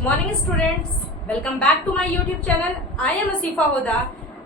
Good morning students, welcome back to my YouTube channel. I am Asifa Huda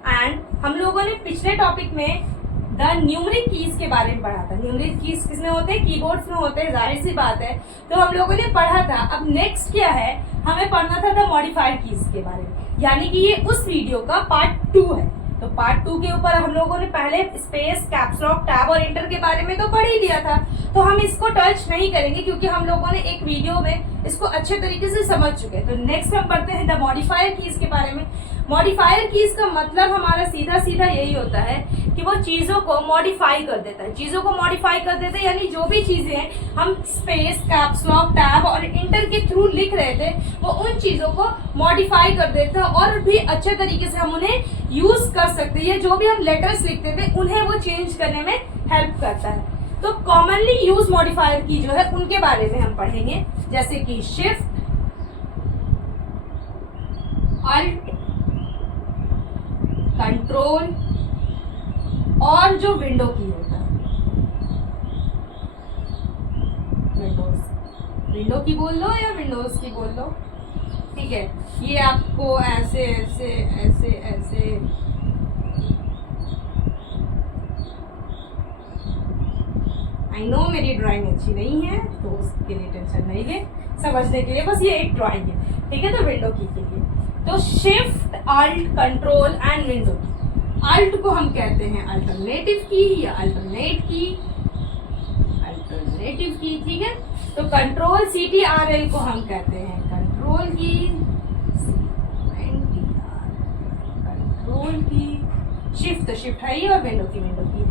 and हम लोगों ने पिछले topic में द न्यूमरिक कीज के बारे में पढ़ा था। न्यूमरिक कीज किसमें होते हैं? कीबोर्ड्स में होते हैं, जाहिर सी बात है। तो हम लोगों ने पढ़ा था। अब नेक्स्ट क्या है, हमें पढ़ना था द मॉडिफाइड कीज के बारे में, यानी कि ये उस वीडियो का पार्ट 2 है। तो पार्ट 2 के ऊपर हम लोगों ने पहले स्पेस, कैप्स लॉक, टैब और इंटर के बारे में तो पढ़ ही लिया था, तो हम इसको टच नहीं करेंगे क्योंकि हम लोगों ने एक वीडियो में इसको अच्छे तरीके से समझ चुके हैं। तो नेक्स्ट हम पढ़ते हैं द मॉडिफायर कीज के बारे में। मॉडिफायर कीज का मतलब हमारा सीधा सीधा यही होता है कि वो चीजों को मॉडिफाई कर देता है। चीजों को मॉडिफाई कर देता है यानी जो भी चीजें हम स्पेस, कैप्स लॉक, टैब और इंटर के थ्रू लिख रहे थे वो उन चीजों को मॉडिफाई कर देता है और भी अच्छे तरीके से हम उन्हें यूज कर सकते हैं। जो भी हम लेटर्स लिखते थे उन्हें वो चेंज करने में हेल्प करता है। तो कॉमनली यूज मॉडिफायर की जो है उनके बारे में हम पढ़ेंगे, जैसे कि शिफ्ट, अल्ट, कंट्रोल और जो विंडो की होता है, विंडो की बोल लो या विंडोज की बोल लो, ठीक है। ये आपको ऐसे ऐसे ऐसे ऐसे आई नो मेरी ड्राइंग अच्छी नहीं है तो उसके लिए टेंशन नहीं ले, समझने के लिए बस ये एक ड्राइंग है, ठीक है। तो विंडो की के लिए तो shift, alt, control and window key. Alt को हम कहते हैं अल्टरनेटिव की या अल्टरनेट की, अल्टरनेटिव की, ठीक है। तो कंट्रोल CTRL को हम कहते हैं कंट्रोल की, कंट्रोल की। शिफ्ट तो शिफ्ट है ही और विंडो की है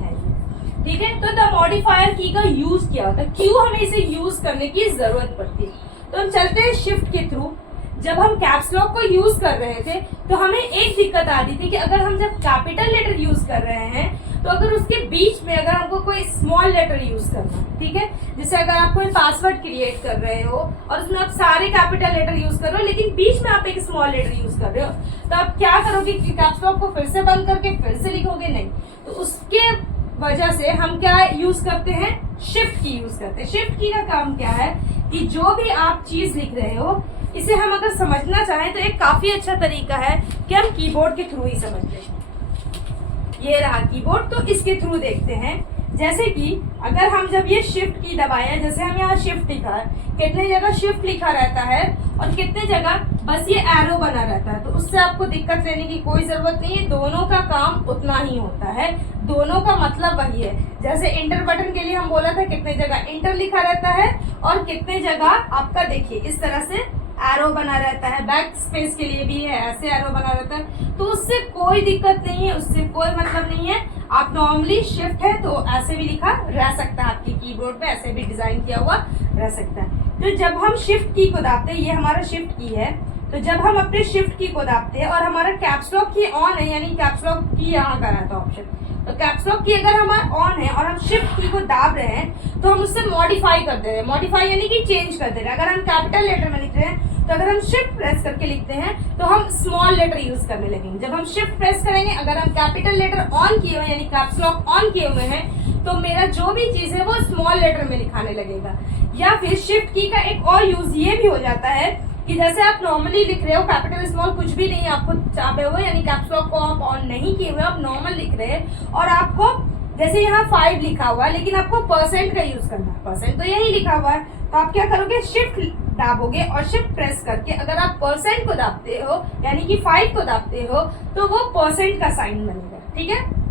ही, ठीक है। तो द मॉडिफायर की का यूज क्या होता है, क्यों हमें इसे यूज करने की जरूरत पड़ती है। तो हम चलते हैं शिफ्ट के थ्रू। जब हम कैप्स लॉक को यूज कर रहे थे तो हमें एक दिक्कत आती थी कि अगर हम जब कैपिटल लेटर यूज कर रहे हैं तो अगर उसके बीच में अगर हमको कोई स्मॉल लेटर यूज करना है, ठीक है, जैसे अगर आप कोई पासवर्ड क्रिएट कर रहे हो और उसमें आप सारे कैपिटल लेटर यूज कर रहे हो लेकिन बीच में आप एक स्मॉल लेटर यूज कर रहे हो, तो आप क्या करोगे कि कैप्स लॉक को फिर से बंद करके फिर से लिखोगे? नहीं। तो उसके वजह से हम क्या यूज करते हैं, शिफ्ट की यूज करते हैं। शिफ्ट की का काम क्या है कि जो भी आप चीज लिख रहे हो इसे हम अगर समझना चाहें तो एक काफी अच्छा तरीका है कि हम कीबोर्ड के थ्रू ही समझ लें। ये रहा कीबोर्ड, तो इसके थ्रू देखते हैं। जैसे कि अगर हम जब ये शिफ्ट की दबाया, जैसे हम यहाँ शिफ्ट लिखा है, कितने जगह शिफ्ट लिखा रहता है और कितने जगह बस ये एरो बना रहता है, तो उससे आपको दिक्कत लेने की कोई जरूरत नहीं है। दोनों का काम उतना ही होता है, दोनों का मतलब वही है। जैसे इंटर बटन के लिए हम बोला था कितने जगह इंटर लिखा रहता है और कितने जगह आपका देखिए इस तरह से एरो बना रहता है। बैक स्पेस के लिए भी है, ऐसे एरो बना रहता है, तो उससे कोई दिक्कत नहीं है, उससे कोई मतलब नहीं है। आप नॉर्मली शिफ्ट है तो ऐसे भी लिखा रह सकता है, आपके कीबोर्ड पे ऐसे भी डिजाइन किया हुआ रह सकता है। तो जब हम शिफ्ट की को दाबते हैं, ये हमारा शिफ्ट की है, तो जब हम अपने शिफ्ट की को दाबते हैं और हमारा कैप्स लॉक की ऑन है, यानी कैप्स लॉक की यहाँ का रहता है ऑप्शन, तो कैप्स लॉक की अगर हमारा ऑन है और हम शिफ्ट की को दाब रहे हैं तो हम उससे मॉडिफाई कर दे रहे हैं। मॉडिफाई यानी कि चेंज कर दे रहे हैं। अगर हम कैपिटल लेटर में लिख रहे हैं तो अगर हम शिफ्ट प्रेस करके लिखते हैं तो हम स्मॉल लेटर यूज करने लगेंगे। जब हम शिफ्ट प्रेस करेंगे, अगर हम कैपिटल लेटर ऑन किए हुए यानी कैप्स लॉक ऑन किए हुए हैं तो मेरा जो भी चीज है वो स्मॉल लेटर में लिखाने लगेगा। या फिर शिफ्ट की का एक और यूज ये भी हो जाता है कि जैसे आप नॉर्मली लिख रहे हो, कैपिटल स्मॉल कुछ भी नहीं आपको चापे हुए, यानी कैप्स लॉक को आप ऑन नहीं किए हुए, आप नॉर्मल लिख रहे हैं और आपको जैसे यहाँ 5 लिखा हुआ है लेकिन आपको परसेंट का यूज करना है, परसेंट तो यही लिखा हुआ है, तो आप क्या करोगे, शिफ्ट दाबोगे और शिफ्ट प्रेस करके अगर आप परसेंट को दाबते हो यानी कि 5 को दाबते हो तो वो परसेंट का साइन बनेगा, ठीक है।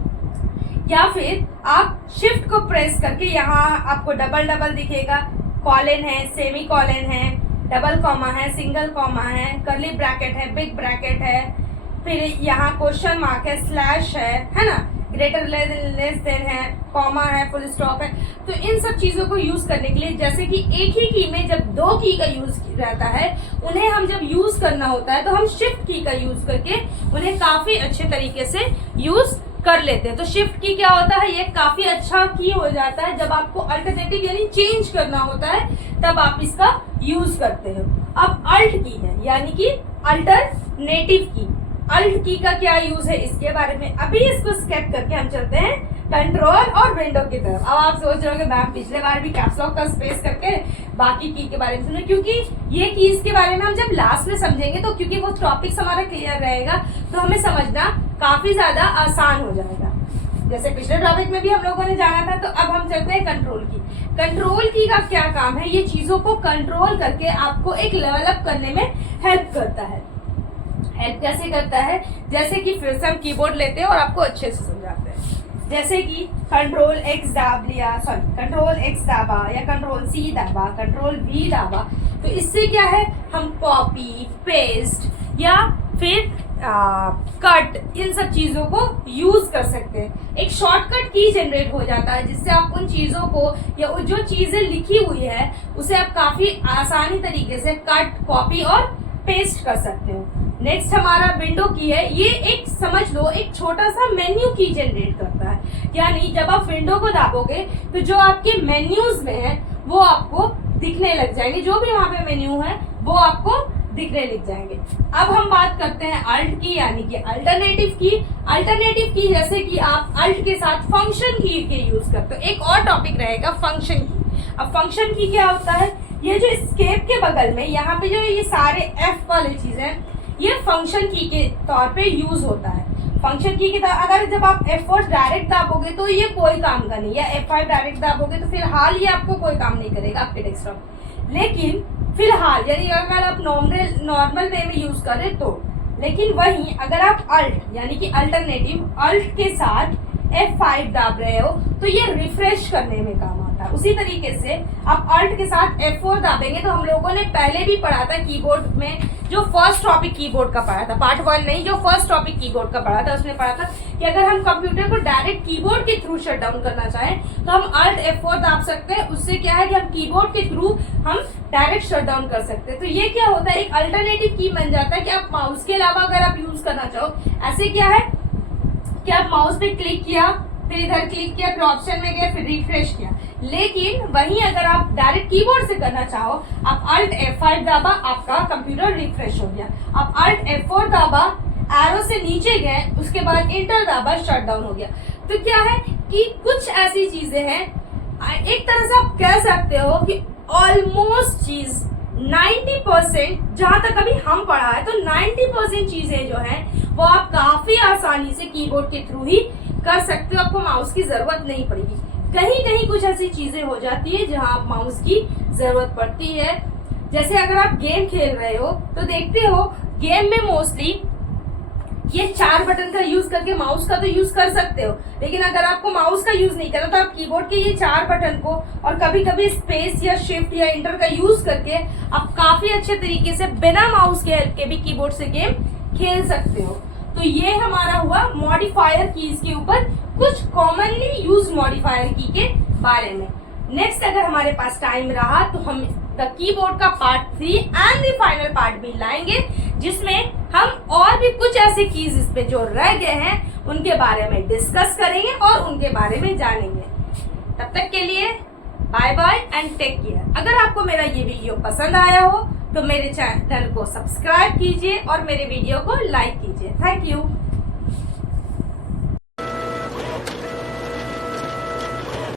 या फिर आप शिफ्ट को प्रेस करके यहाँ आपको डबल डबल दिखेगा, कॉलन है, सेमी कॉलन है, डबल कॉमा है, सिंगल कॉमा है, कर्ली ब्रैकेट है, बिग ब्रैकेट है, फिर यहाँ क्वेश्चन मार्क है, स्लैश है ना, ग्रेटर लेस देन है, कॉमा है, फुल स्टॉप है। तो इन सब चीजों को यूज करने के लिए, जैसे कि एक ही की में जब 2 की का यूज रहता है, उन्हें हम जब यूज करना होता है तो हम शिफ्ट की का यूज करके उन्हें काफी अच्छे तरीके से यूज कर लेते हैं। तो शिफ्ट की क्या होता है, ये काफी अच्छा की हो जाता है जब आपको अल्टरनेटिव यानी चेंज करना होता है, तब आप इसका यूज करते हो। अब अल्ट की है यानी कि अल्टरनेटिव की। अल्ट की का क्या यूज है इसके बारे में अभी इसको स्केप करके हम चलते हैं कंट्रोल और विंडो की तरफ। अब आप सोच रहे हो कि मैम पिछले बार भी कैप्स लॉक का स्पेस करके बाकी की के बारे में सुने, क्योंकि ये कीज के बारे में हम जब लास्ट में समझेंगे तो क्योंकि वो टॉपिक्स हमारा क्लियर रहेगा तो हमें समझना काफी ज्यादा आसान हो जाएगा। जैसे पिछले टॉपिक में भी हम लोगों ने जाना था, तो अब हम चलते हैं कंट्रोल की। कंट्रोल की का क्या काम है, ये चीजों को कंट्रोल करके आपको एक लेवल अप करने में हेल्प करता है। हेल्प कैसे करता है, जैसे कि फिर से हम कीबोर्ड लेते हैं और आपको अच्छे से समझाते हैं। जैसे कि कंट्रोल एक्स दाब लिया, सॉरी कंट्रोल एक्स दाबा या कंट्रोल सी दाबा, कंट्रोल वी दाबा, तो इससे क्या है, हम कॉपी पेस्ट या फिर कट इन सब चीजों को यूज कर सकते हैं। एक शॉर्टकट की जनरेट हो जाता है जिससे आप उन चीजों को या जो चीजें लिखी हुई है उसे आप काफी आसानी तरीके से कट कॉपी और पेस्ट कर सकते हो। नेक्स्ट हमारा विंडो की है, ये एक समझ लो एक छोटा सा मेन्यू की जनरेट करता है, यानी जब आप विंडो को दाबोगे तो जो आपके मेन्यूज में है वो आपको दिखने लग जाएंगे, जो भी वहां पे मेन्यू है वो आपको दिखने लग जाएंगे। अब हम बात करते हैं अल्ट की, यानी कि अल्टरनेटिव की। अल्टरनेटिव की जैसे कि आप अल्ट के साथ फंक्शन की के यूज करते हो। एक और टॉपिक रहेगा फंक्शन की। अब फंक्शन की क्या होता है, ये जो स्केप के बगल में यहाँ पे जो ये सारे एफ वाली चीजें, ये फंक्शन की के तौर पे यूज होता है। फंक्शन की अगर जब आप F4 डायरेक्ट दाबोगे तो ये कोई काम का नहीं, या F5 डायरेक्ट दाबोगे तो फिलहाल ये आपको कोई काम नहीं करेगा आपके डेस्कटॉप। लेकिन फिलहाल यानी अगर आप नॉर्मल वे में यूज करें तो, लेकिन वहीं अगर आप अल्ट यानी कि अल्टरनेटिव अल्ट के साथ F5 दाब रहे हो तो ये रिफ्रेश करने में काम आता है। उसी तरीके से आप अल्ट के साथ F4 दाबेंगे तो हम लोगों ने पहले भी पढ़ा था कीबोर्ड में, जो फर्स्ट टॉपिक कीबोर्ड का पढ़ा था, पार्ट 1 नहीं, जो फर्स्ट टॉपिक कीबोर्ड का पढ़ा था उसमें पढ़ा था कि अगर हम कंप्यूटर को डायरेक्ट कीबोर्ड के थ्रू शट डाउन करना चाहें तो हम अल्ट F4 दाब सकते हैं। उससे क्या है कि हम कीबोर्ड के थ्रू हम डायरेक्ट शट डाउन कर सकते हैं। तो ये क्या होता है, एक अल्टरनेटिव की बन जाता है कि आप माउस के अलावा अगर आप यूज करना चाहो, ऐसे क्या है कि आप माउस पे क्लिक किया, फिर इधर क्लिक किया, फिर ऑप्शन में गए, फिर रिफ्रेश किया। लेकिन वहीं अगर आप डायरेक्ट कीबोर्ड से करना चाहो, आप अल्ट F5 दाबा, आपका कंप्यूटर रिफ्रेश हो गया। आप अल्ट F4 दाबा, एरो से नीचे गए, उसके बाद इंटर दाबा, शट डाउन हो गया। तो क्या है कि कुछ ऐसी चीजें हैं, एक तरह से आप कह सकते हो कि ऑलमोस्ट चीज 90%, जहां तक अभी हम पढ़ा है तो 90% चीजें जो हैं वो आप काफी आसानी से कीबोर्ड के थ्रू ही कर सकते हो, आपको माउस की जरूरत नहीं पड़ेगी। कहीं कहीं कुछ ऐसी चीजें हो जाती है जहां आप माउस की जरूरत पड़ती है। जैसे अगर आप गेम खेल रहे हो तो देखते हो गेम में मोस्टली ये 4 बटन का यूज करके माउस का तो यूज कर सकते हो, लेकिन अगर आपको माउस का यूज नहीं करना तो आप कीबोर्ड के ये 4 बटन को और कभी कभी स्पेस या शिफ्ट या इंटर का यूज करके आप काफी अच्छे तरीके से बिना माउस के हेल्प के भी कीबोर्ड से गेम खेल सकते हो। तो ये हमारा हुआ मॉडिफायर कीज के ऊपर कुछ कॉमनली यूज मॉडिफायर की के बारे में। नेक्स्ट अगर हमारे पास टाइम रहा तो हम द कीबोर्ड का part 3 and the final part भी लाएंगे, जिसमें हम और भी कुछ ऐसे कीज इस पे जो रह गए हैं उनके बारे में डिस्कस करेंगे और उनके बारे में जानेंगे। तब तक के लिए bye bye and take care. अगर आपको मेरा ये वीडियो पसंद आया हो तो मेरे चैनल को सब्सक्राइब कीजिए और मेरे वीडियो को लाइक कीजिए। Thank you.